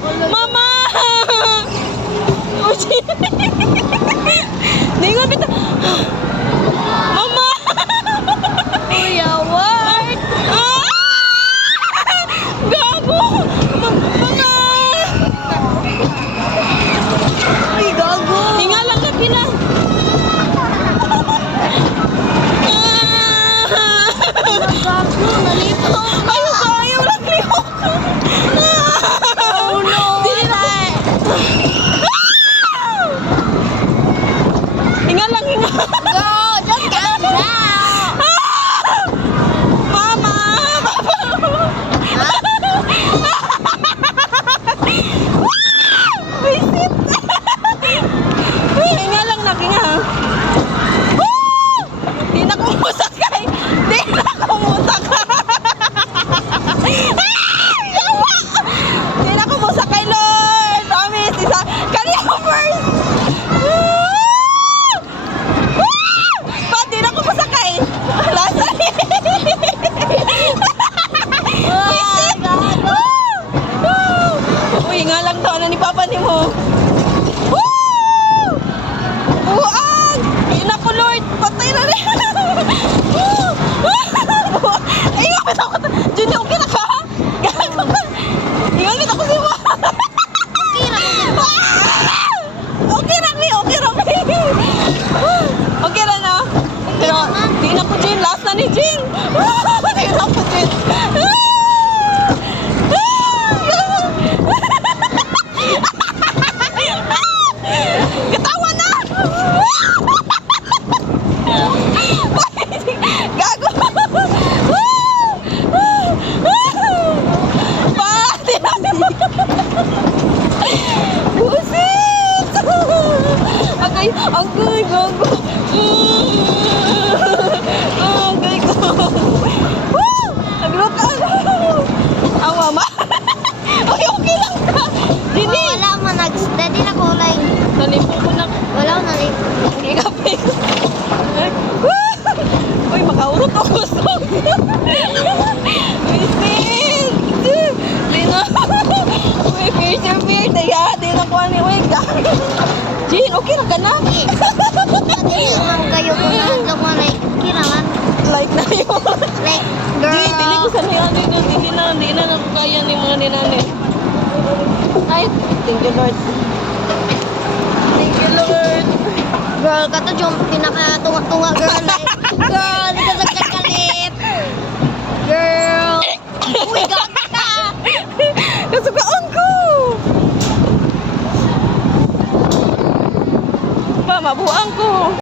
Mama! Ningon bita. Mama! Kuya, what? Gago! Mama! Ay, gago. Hinga lang na pila. Gago, nalito. Ayaw lang lihok. Oh no. Dili na. Hinga lang, hinga. Go, just calm down. Mama! Visit! Hinga lang na, hinga. Di na kumusakay! Di na kumusakay! Di na kumusakay, Lord! Promise! Isa! Kanya first! Pa, di na kumusakay! Lasa! Ay, gago. Uy, nga lang daw na ni Papa ni mo. Buang! Ina ko, Lord! Patay na rin! Ay, nga ako! Juni, okay na ka? Gago ka! Ingangit ako si mo! Okay na ni! Okay na ni! Okay na na! Pero, di na po, Jin! Last na ni Jin! Di na po, Jin! Katawa na! Gago! Pati na! Busit! Agay, agay, gago! Agay ko! Aglo ka! Ang mama! Okay, okay lang ka! Dini! Wala man, nag-steady na ko, like, Nalipo ko na. wala na, like, Ikapi. Uy, makaurot ako gusto. Visit! Lina. Uy, fear. Daya, di na ko ani. Uy, gago. Jin, okay na ka na? hindi naman kayo kung nandun mo, like, kailangan, Like na yun. like, Jin, dili ko girl. sa niya. Hindi na kaya ni mga ninani. Ay, thank you, Lord. Thank you, Lord. Girl, kato yung pinaka-tunga-tunga, girl, like, girl, di ka nagkakalit. Girl. Uy, gago ka. Nasukaan ko! Pa, mabuang ko!